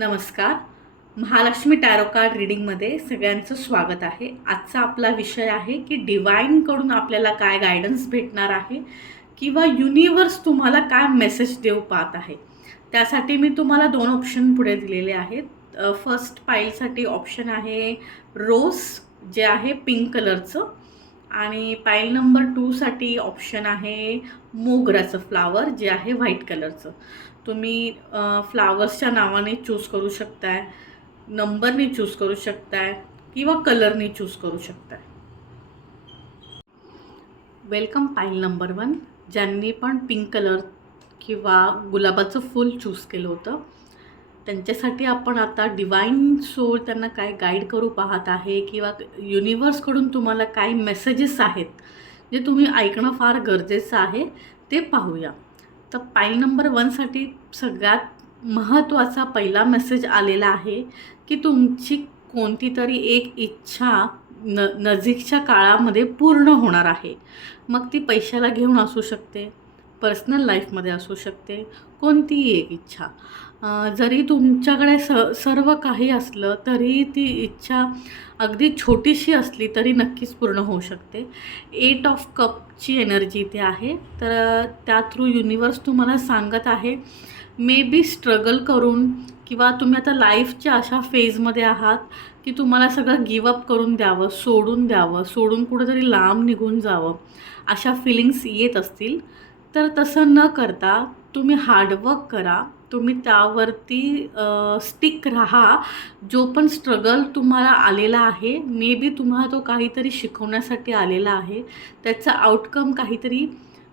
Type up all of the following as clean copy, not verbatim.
नमस्कार. Mahalakshmi tarot card रीडिंगमध्ये सगळ्यांचं स्वागत आहे. आजचा आपला विषय आहे की डिवाईनकडून आपल्याला काय गायडन्स भेटणार आहे किंवा युनिवर्स तुम्हाला काय मेसेज देऊ पाहत आहे. त्यासाठी मी तुम्हाला 2 ऑप्शन पुढे दिलेले आहेत. फर्स्ट पाईलसाठी ऑप्शन आहे रोज जे आहे पिंक कलरचं आणि पाईल नंबर 2 साठी ऑप्शन आहे मोगऱ्याचं फ्लावर जे आहे व्हाईट कलरचं. तुम्ही फ्लावर्सच्या नावाने चूज करू शकताय, नंबरने चूज करू शकताय किंवा कलरने चूज करू शकताय. वेलकम पाईल नंबर 1. ज्यांनी पण पिंक कलर किंवा गुलाबाचं फूल चूज केलं होतं त्यांच्यासाठी आपण आता डिवाईन सोल त्यांना काय गाईड करू पाहत आहे किंवा युनिवर्सकडून तुम्हाला काय मेसेजेस आहेत जे तुम्ही ऐकणं फार गरजेचं आहे ते पाहूया. तर पाईल नंबर 1 साठी सगळ्यात महत्त्वाचा पहिला मेसेज आलेला आहे की तुमची कोणती तरी एक इच्छा नजीकच्या काळामध्ये पूर्ण होणार आहे. मग ती पैशाला घेऊन असू शकते, पर्सनल लाईफमध्ये असू शकते, कोणतीही एक इच्छा. जरी तुमच्याकडे सर्व काही असलं तरी ती इच्छा अगदी छोटीशी असली तरी नक्कीच पूर्ण होऊ शकते. 8 ऑफ कपची एनर्जी इथे आहे. तर त्या थ्रू युनिवर्स तुम्हाला सांगत आहे मे बी स्ट्रगल करून किंवा तुम्ही आता लाईफच्या अशा फेजमध्ये आहात की तुम्हाला सगळं गिवअप करून द्यावं, सोडून कुठेतरी लांब निघून जावं अशा फिलिंग्स येत असतील. तर तसं न करता तुम्ही हार्डवर्क करा, तुम्ही त्यावरती स्टिक राहा. जो पण स्ट्रगल तुम्हाला आलेला आहे मे बी तुम्हाला तो काहीतरी शिकवण्यासाठी आलेला आहे. त्याचं आउटकम काहीतरी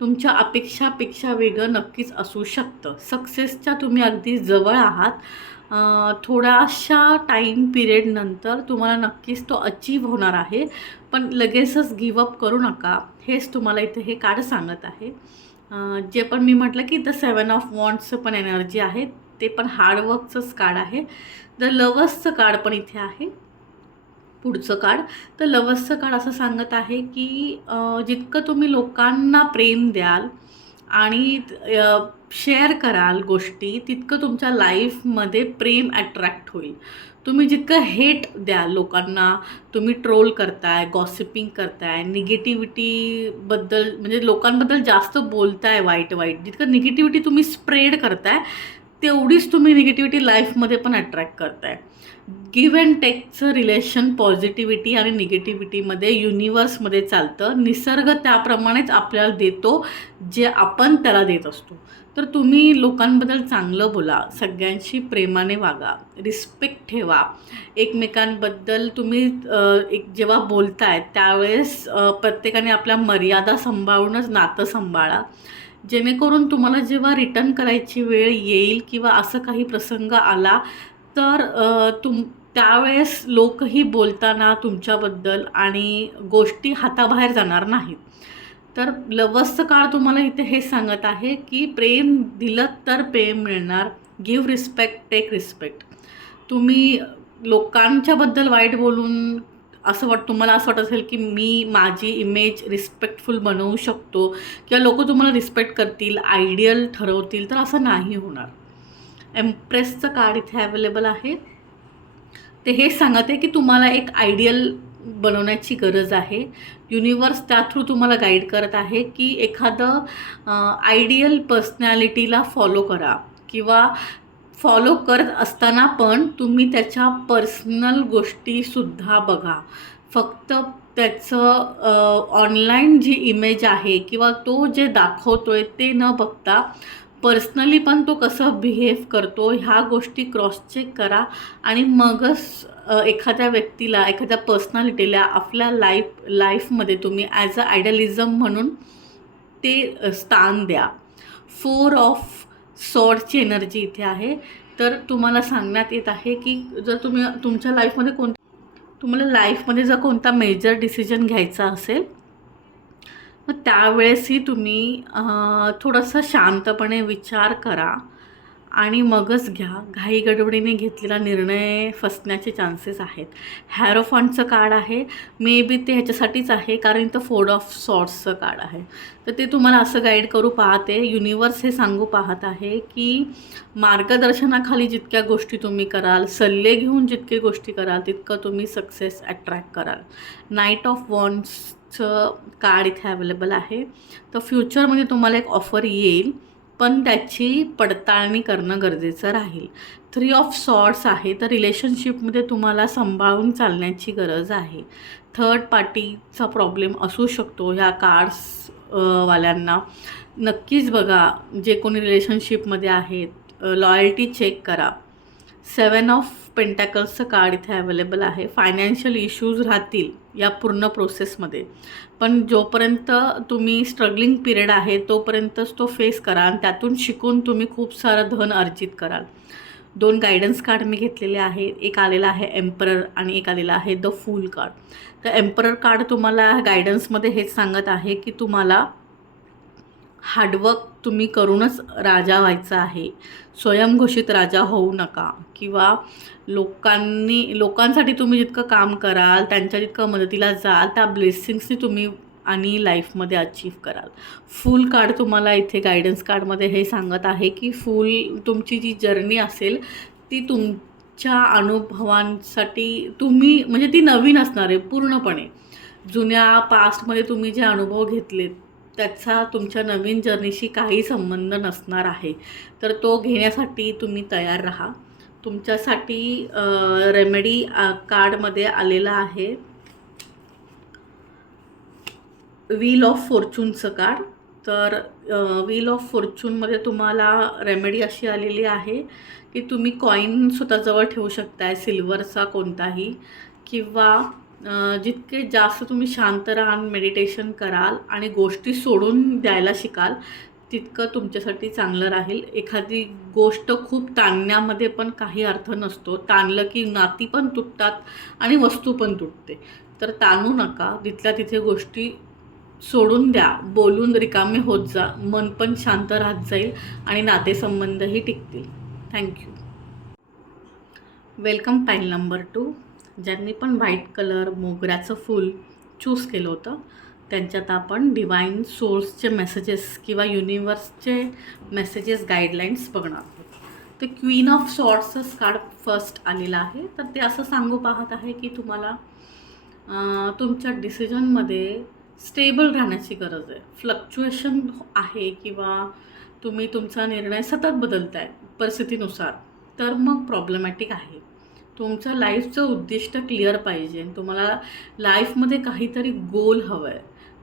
तुमच्या अपेक्षापेक्षा वेगळं नक्कीच असू शकतं. सक्सेसच्या तुम्ही अगदी जवळ आहात. थोड्याशा टाईम पिरियडनंतर तुम्हाला नक्कीच तो अचीव होणार आहे. पण लगेचच गिवअप करू नका, हेच तुम्हाला इथे हे कार्ड सांगत आहे. जे पण मी म्हटलं की द 7 ऑफ वॉन्ड्सचं पण एनर्जी आहे, ते पण हार्डवर्कचंच कार्ड आहे. द लवर्सचं कार्ड पण इथे आहे पुढचं कार्ड. तर लवर्सचं कार्ड असं सांगत आहे की जितकं तुम्ही लोकांना प्रेम द्याल आणि शेअर कराल गोष्टी तितकं तुमच्या लाईफमध्ये प्रेम अट्रॅक्ट होईल. तुम्ही जितकं हेट द्याल लोकांना, तुम्ही ट्रोल करताय, गॉसिपिंग करताय, निगेटिव्हिटीबद्दल म्हणजे लोकांबद्दल जास्त बोलताय वाईट जितकं निगेटिव्हिटी तुम्ही स्प्रेड करताय तेवढीच तुम्ही निगेटिव्हिटी लाईफमध्ये पण अट्रॅक्ट करताय. गिव्ह अँड टेकचं रिलेशन पॉझिटिव्हिटी आणि निगेटिव्हिटीमध्ये युनिवर्समध्ये चालतं. निसर्ग त्याप्रमाणेच आपल्याला देतो जे आपण त्याला देत असतो. तर तुम्ही लोकांबद्दल चांगलं बोला, सगळ्यांशी प्रेमाने वागा, रिस्पेक्ट ठेवा. एकमेकांबद्दल तुम्ही जेव्हा बोलताय त्यावेळेस प्रत्येकाने आपल्या मर्यादा सांभाळूनच नातं सांभाळा, जेणेकरून तुम्हाला जेव्हा रिटर्न करायची वेळ येईल किंवा असं काही प्रसंग आला तर त्यावेळेस लोकही बोलताना तुमच्याबद्दल आणि गोष्टी हाताबाहेर जाणार नाहीत. तर लवर्सचं काळ तुम्हाला इथे हे सांगत आहे की प्रेम दिलं तर प्रेम मिळणार. Give respect, take respect. तुम्ही लोकांच्याबद्दल वाईट बोलून तुम्हाला असं वाटत असेल की मी माझी इमेज रिस्पेक्टफुल बनवू शकतो किंवा लोक तुम्हाला रिस्पेक्ट करतील, आयडियल ठरवतील, तर असं नाही होणार. एम्प्रेसचं कार्ड इथे अवेलेबल आहे. ते हे सांगत आहे की तुम्हाला एक आयडियल बनवण्याची गरज आहे. युनिवर्स त्या थ्रू तुम्हाला गाईड करत आहे की एखादं आयडियल पर्सनॅलिटीला फॉलो करा किंवा फॉलो करत असताना पण तुम्ही त्याच्या पर्सनल गोष्टीसुद्धा बघा. फक्त त्याचं ऑनलाईन जी इमेज आहे किंवा तो जे दाखवतो आहे ते न बघता पर्सनली पण तो कसं बिहेव करतो ह्या गोष्टी क्रॉस चेक करा आणि मगच एखाद्या व्यक्तीला, एखाद्या पर्सनॅलिटीला आपल्या लाईफमध्ये तुम्ही ॲज अ आयडलिझम म्हणून ते स्थान द्या. 4 ऑफ सॉर्डची एनर्जी इथे आहे. तर तुम्हाला सांगण्यात येत आहे की जर तुम्ही तुमच्या लाईफमध्ये तुम्हाला लाईफमध्ये जर कोणता मेजर डिसिजन घ्यायचा असेल मग त्यावेळेसही तुम्ही थोडंसं शांतपणे विचार करा आणि मगच घ्या. घाई गडबडीने घेतलेला निर्णय फसण्याचे चान्सेस आहेत. हॅरोफंटचं कार्ड आहे, मे बी ते ह्याच्यासाठीच आहे कारण इथं 4 ऑफ सॉर्ड्सचं कार्ड आहे. तर ते तुम्हाला असं गाईड करू पाहते, युनिवर्स हे सांगू पाहत आहे की मार्गदर्शनाखाली जितक्या गोष्टी तुम्ही कराल, सल्ले घेऊन जितके गोष्टी कराल, तितकं तुम्ही सक्सेस अट्रॅक्ट कराल. नाईट ऑफ वॉन्ड्सचं कार्ड इथे अवेलेबल आहे. तर फ्युचरमध्ये तुम्हाला एक ऑफर येईल, पण त्याची पडताळणी करणं गरजेचं राहील. 3 ऑफ सॉर्ड्स आहे, तर रिलेशनशिपमध्ये तुम्हाला सांभाळून चालण्याची गरज आहे. थर्ड पार्टीचा प्रॉब्लेम असू शकतो ह्या कार्ड्स वाल्यांना. नक्कीच बघा, जे कोणी रिलेशनशिपमध्ये आहेत, लॉयल्टी चेक करा. 7 ऑफ पेंटॅकल्सचं कार्ड इथे अवेलेबल आहे. फायनान्शियल इश्यूज राहतील या पूर्ण प्रोसेसमध्ये, पण जोपर्यंत तुम्ही स्ट्रगलिंग पिरियड आहे तोपर्यंतच तो फेस करा आणि त्यातून शिकून तुम्ही खूप सारं धन अर्जित कराल. 2 गायडन्स कार्ड मी घेतलेले आहे. एक आलेला आहे एम्परर आणि एक आलेला आहे द फूल कार्ड. तर एम्परर कार्ड तुम्हाला गायडन्समध्ये हेच सांगत आहे की तुम्हाला हार्डवर्क तुम्ही करूनच राजा व्हायचं आहे. स्वयंघोषित राजा होऊ नका, किंवा लोकांसाठी तुम्ही जितकं काम कराल, त्यांच्या जितकं मदतीला जाल, त्या ब्लेसिंग्सनी तुम्ही आणि लाईफमध्ये अचीव कराल. फूल कार्ड तुम्हाला इथे गायडन्स कार्डमध्ये हे सांगत आहे की तुमची जी जर्नी असेल ती तुमच्या अनुभवांसाठी तुम्ही म्हणजे ती नवीन असणार आहे पूर्णपणे. जुन्या पास्टमध्ये तुम्ही जे अनुभव घेतलेत त्याचा तुमच्या नवीन जर्नीशी काही संबंध नसणार आहे. तर तो घेण्यासाठी तुम्ही तयार राहा. तुमच्यासाठी रेमेडी कार्डमध्ये आलेला आहे व्हील ऑफ फॉर्च्यूनचं कार्ड. तर व्हील ऑफ फॉर्च्यूनमध्ये तुम्हाला रेमेडी अशी आलेली आहे की तुम्ही कॉईन स्वतःजवळ ठेवू शकताय, सिल्वरचा कोणताही, किंवा जितके जास्त तुम्ही शांत राहाल, मेडिटेशन कराल आणि गोष्टी सोडून द्यायला शिकाल, तितकं तुमच्यासाठी चांगलं राहील. एखादी गोष्ट खूप ताणण्यामध्ये पण काही अर्थ नसतो. ताणलं की नाती पण तुटतात आणि वस्तू पण तुटते. तर ताणू नका, तिथल्या तिथे गोष्टी सोडून द्या, बोलून रिकामे होत जा, मन पण शांत राहत जाईल आणि नातेसंबंधही टिकतील. थँक्यू. वेलकम पाईल नंबर 2. ज्यांनी पण व्हाईट कलर मोगऱ्याचं फूल चूज केलं होतं त्यांच्यात आपण डिवाइन सोर्सचे मेसेजेस किंवा युनिवर्सचे मेसेजेस गाईडलाईन्स बघणार आहोत. तर क्वीन ऑफ सॉर्ड्सचं कार्ड फर्स्ट आलेलं आहे. तर ते असं सांगू पाहत आहे की तुम्हाला तुमच्या डिसिजनमध्ये स्टेबल राहण्याची गरज आहे. फ्लक्च्युएशन आहे किंवा तुम्ही तुमचा निर्णय सतत बदलताय परिस्थितीनुसार, तर मग प्रॉब्लेमॅटिक आहे. तुमचं लाईफचं उद्दिष्ट क्लिअर पाहिजे. तुम्हाला लाईफमध्ये काहीतरी गोल हवं आहे.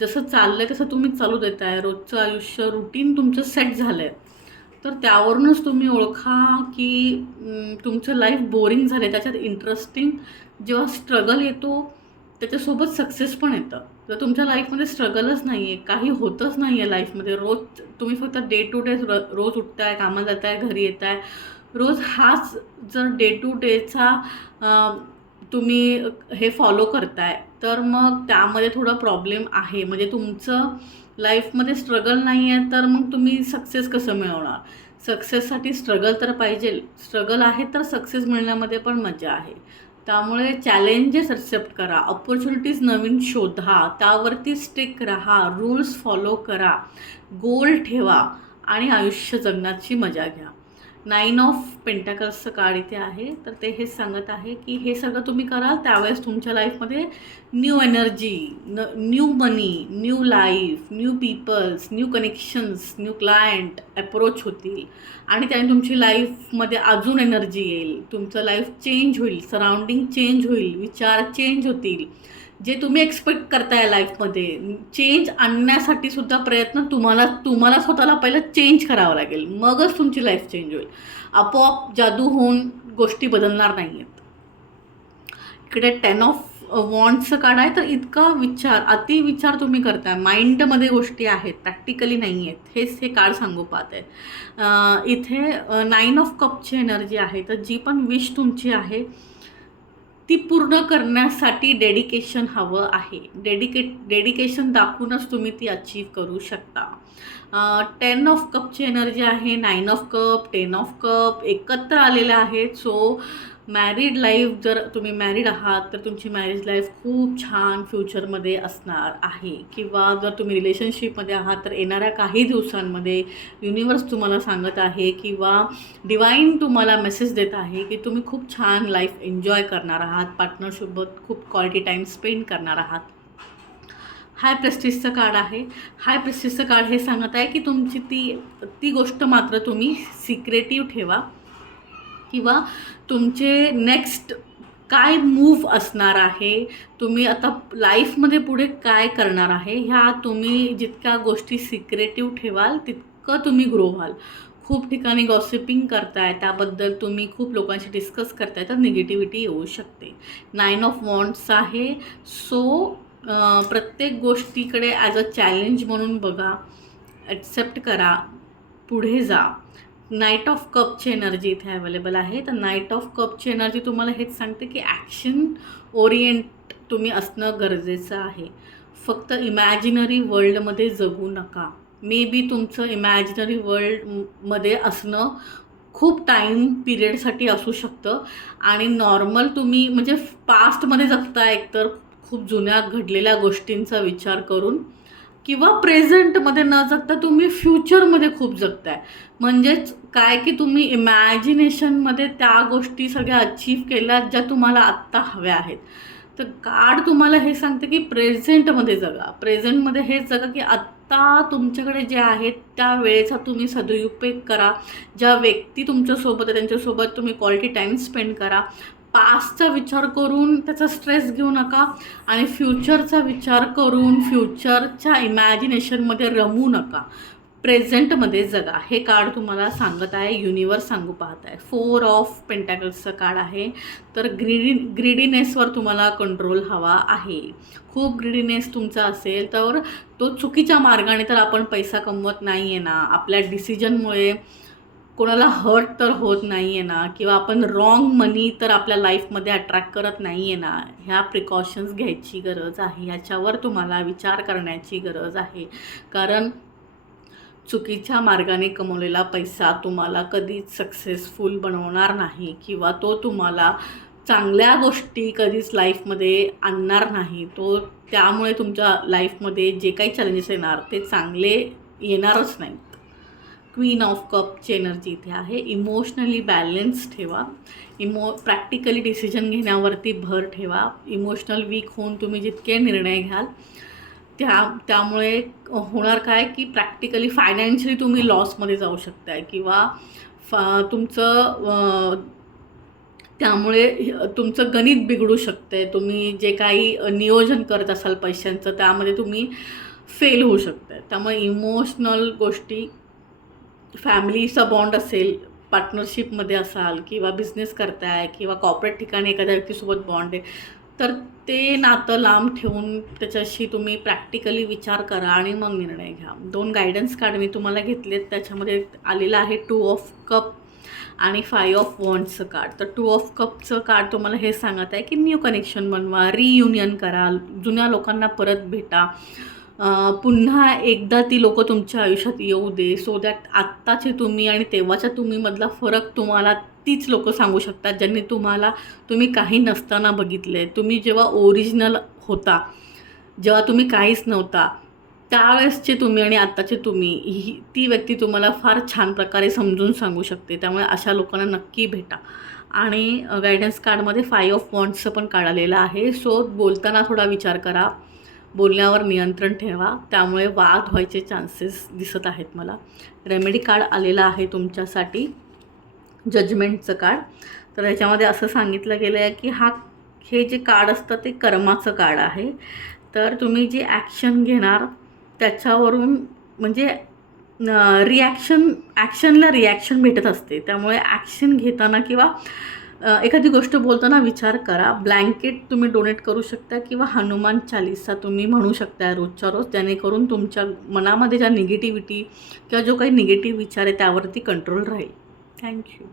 जसं चाललं आहे तसं तुम्ही चालू देत आहे. रोजचं आयुष्य रुटीन तुमचं सेट झालं आहे. तर त्यावरूनच तुम्ही ओळखा की तुमचं लाईफ बोरिंग झालं आहे. त्याच्यात इंटरेस्टिंग जेव्हा स्ट्रगल येतो त्याच्यासोबत सक्सेस पण येतं. जर तुमच्या लाईफमध्ये स्ट्रगलच नाही आहे, काही होतच नाही आहे लाईफमध्ये, रोज तुम्ही फक्त डे टू डे रोज उठताय, कामाला जाताय, घरी येताय, रोज हाच जर डे टू डेचा तुम्ही हे फॉलो करताय, तर मग त्यामध्ये थोडा प्रॉब्लेम आहे. म्हणजे तुमचं लाईफमध्ये स्ट्रगल नाही आहे, तर मग तुम्ही सक्सेस कसं मिळवणार? सक्सेससाठी स्ट्रगल तर पाहिजे. स्ट्रगल आहे तर सक्सेस मिळण्यामध्ये पण मजा आहे. त्यामुळे चॅलेंजेस एक्सेप्ट करा, अपॉर्च्युनिटीज नवीन शोधा, त्यावरती स्टिक राहा, रूल्स फॉलो करा, गोल ठेवा आणि आयुष्य जगण्याची मजा घ्या. 9 ऑफ पेंटॅकल्सचं कार्ड इथे आहे. तर ते हेच सांगत आहे की हे सगळं तुम्ही कराल त्यावेळेस तुमच्या लाईफमध्ये new energy, new money, new life, new peoples, new connections, new client approach होतील आणि त्याने तुमची लाईफमध्ये अजून एनर्जी येईल. तुमचं लाईफ चेंज होईल, सराउंडिंग चेंज होईल, विचार चेंज होतील. जे तुम्ही एक्सपेक्ट करताय लाईफमध्ये चेंज आणण्यासाठी सुद्धा प्रयत्न तुम्हाला स्वतःला पहिलं चेंज करावं लागेल, मगच तुमची लाईफ चेंज होईल. आपोआप जादू होऊन गोष्टी बदलणार नाही आहेत. इकडे 10 ऑफ वॉन्ड्सचं कार्ड आहे. तर इतका अतिविचार तुम्ही करताय, माइंडमध्ये गोष्टी आहेत, प्रॅक्टिकली नाही आहेत, हेच हे कार्ड सांगू पाहत आहे. इथे 9 ऑफ कपची एनर्जी आहे. तर जी पण विश तुमची आहे ती पूर्ण करण्यासाठी डेडिकेशन हवं आहे. डेडिकेशन दाखवूनच तुम्ही ती अचीव करू शकता. 10 ऑफ कपची एनर्जी आहे, 9 ऑफ कप, 10 ऑफ कप एकत्र आलेल्या आहेत. सो मॅरिड लाईफ, जर तुम्ही मॅरिड आहात तर तुमची मॅरेज लाईफ खूप छान फ्युचरमध्ये असणार आहे. किंवा जर तुम्ही रिलेशनशिपमध्ये आहात तर येणाऱ्या काही दिवसांमध्ये युनिवर्स तुम्हाला सांगत आहे किंवा डिवाईन तुम्हाला मेसेज देत आहे की तुम्ही खूप छान लाईफ एन्जॉय करणार आहात, पार्टनरसोबत खूप क्वालिटी टाईम स्पेंड करणार आहात. हाय प्रेस्टिजचं कार्ड आहे. हाय प्रेस्टिजचं कार्ड हे सांगत आहे की तुमची ती गोष्ट मात्र तुम्ही सिक्रेटिव्ह ठेवा किंवा तुमचे नेक्स्ट काय मूव्ह असणार आहे, तुम्ही आता लाईफमध्ये पुढे काय करणार आहे, ह्या तुम्ही जितक्या गोष्टी सिक्रेटिव्ह ठेवाल तितकं तुम्ही ग्रो व्हाल. खूप ठिकाणी गॉसिपिंग करताय, त्याबद्दल तुम्ही खूप लोकांशी डिस्कस करताय तर निगेटिव्हिटी येऊ शकते. 9 ऑफ वॉन्ड्स आहे. सो प्रत्येक गोष्टीकडे ॲज अ चॅलेंज म्हणून बघा, ॲक्सेप्ट करा, पुढे जा. नाईट ऑफ कपची एनर्जी इथे अवेलेबल आहे. तर नाईट ऑफ कपची एनर्जी तुम्हाला हेच सांगते की ॲक्शन ओरिएंट तुम्ही असणं गरजेचं आहे. फक्त इमॅजिनरी वर्ल्डमध्ये जगू नका. मे बी तुमचं इमॅजिनरी वर्ल्डमध्ये असणं खूप टाईम पिरियडसाठी असू शकतं आणि नॉर्मल तुम्ही म्हणजे पास्टमध्ये जगता, एकतर खूप जुन्या घडलेल्या गोष्टींचा विचार करून, किंवा प्रेझेंटमध्ये न जगता तुम्ही फ्युचरमध्ये खूप जगताय. म्हणजेच काय की तुम्ही इमॅजिनेशनमध्ये त्या गोष्टी सगळ्या अचीव केल्यात ज्या तुम्हाला आत्ता हव्या आहेत. तर कार्ड तुम्हाला हे सांगते की प्रेझेंटमध्ये जगा. प्रेझेंटमध्ये हेच जगा की आत्ता तुमच्याकडे जे आहेत त्या वेळेचा तुम्ही सदुपयोग करा. ज्या व्यक्ती तुमच्यासोबत आहे त्यांच्यासोबत तुम्ही क्वालिटी टाईम स्पेंड करा. पास्टचा विचार करून त्याचा स्ट्रेस घेऊ नका आणि फ्युचरचा विचार करून फ्युचरच्या इमॅजिनेशनमध्ये रमू नका. प्रेझेंटमध्ये जगा. हे कार्ड तुम्हाला सांगत आहे, युनिवर्स सांगू पाहत आहे. 4 ऑफ पेंटॅकल्सचं कार्ड आहे. तर ग्रीडीनेसवर तुम्हाला कंट्रोल हवा आहे. खूप ग्रीडीनेस तुमचा असेल तर तो चुकीच्या मार्गाने तर आपण पैसा कमवत नाही आहे ना, आपल्या डिसिजनमुळे कोणाला हर्ट तर होत नाही आहे ना, किंवा आपण रॉंग मनी तर आपल्या लाईफमध्ये अट्रॅक्ट करत नाही आहे ना, ह्या प्रिकॉशन्स घ्यायची गरज आहे. ह्याच्यावर तुम्हाला विचार करण्याची गरज आहे. कारण चुकीच्या मार्गाने कमवलेला पैसा तुम्हाला कधीच सक्सेसफुल बनवणार नाही किंवा तो तुम्हाला चांगल्या गोष्टी कधीच लाईफमध्ये आणणार नाही. त्यामुळे तुमच्या लाईफमध्ये जे काही चॅलेंजेस येणार ते चांगले येणारच नाहीत. क्वीन ऑफ कपची एनर्जी इथे आहे. इमोशनली बॅलन्स ठेवा. प्रॅक्टिकली डिसिजन घेण्यावरती भर ठेवा. इमोशनल वीक होऊन तुम्ही जितके निर्णय घ्याल त्यामुळे होणार काय की प्रॅक्टिकली फायनान्शियली तुम्ही लॉसमध्ये जाऊ शकताय किंवा त्यामुळे तुमचं गणित बिघडू शकते. तुम्ही जे काही नियोजन करत असाल पैशांचं त्यामध्ये तुम्ही फेल होऊ शकताय. त्यामुळे इमोशनल गोष्टी, फॅमिलीचा बॉन्ड असेल, पार्टनरशिपमध्ये असाल किंवा बिझनेस करताय किंवा कॉर्पोरेट ठिकाणी एखाद्या व्यक्तीसोबत बॉन्ड आहे, तर ते नातं लांब ठेवून त्याच्याशी तुम्ही प्रॅक्टिकली विचार करा आणि मग निर्णय घ्या. 2 गायडन्स कार्ड मी तुम्हाला घेतलेत. त्याच्यामध्ये आलेलं आहे 2 ऑफ कप आणि 5 ऑफ वॉन्ड्सचं कार्ड. तर 2 ऑफ कपचं कार्ड तुम्हाला हे सांगत आहे की न्यू कनेक्शन बनवा, रियुनियन करा, जुन्या लोकांना परत भेटा, पुन्हा एकदा ती लोकं तुमच्या आयुष्यात येऊ दे, सो दॅट आत्ताचे तुम्ही आणि तेव्हाच्या तुम्हीमधला फरक तुम्हाला तीच लोकं सांगू शकतात ज्यांनी तुम्ही काही नसताना बघितले. तुम्ही जेव्हा ओरिजिनल होता, जेव्हा तुम्ही काहीच नव्हता, त्यावेळेसचे तुम्ही आणि आत्ताचे तुम्ही, ती व्यक्ती तुम्हाला फार छान प्रकारे समजून सांगू शकते. त्यामुळे अशा लोकांना नक्की भेटा. आणि गायडन्स कार्डमध्ये 5 ऑफ वॉन्ड्सचं पण कार्ड आलेलं आहे. सो बोलताना थोडा विचार करा, बोलण्यावर नियंत्रण ठेवा, त्यामुळे वाद व्हायचे चान्सेस दिसत आहेत मला. रेमेडी कार्ड आलेलं आहे तुमच्यासाठी, जजमेंटचं कार्ड. तर ह्याच्यामध्ये असं सांगितलं गेलं आहे की हे जे कार्ड असतं ते कर्माचं कार्ड आहे. तर तुम्ही जे ॲक्शन घेणार त्याच्यावरून म्हणजे ॲक्शनला रिॲक्शन भेटत असते. त्यामुळे ॲक्शन घेताना किंवा एखादी गोष्ट बोलताना विचार करा. ब्लँकेट तुम्ही डोनेट करू शकता किंवा हनुमान चालीसा तुम्ही म्हणू शकता रोजच्या रोज, जेणेकरून तुमच्या मनामध्ये ज्या निगेटिव्हिटी किंवा जो काही निगेटिव्ह विचार आहे त्यावरती कंट्रोल राहील. थँक्यू.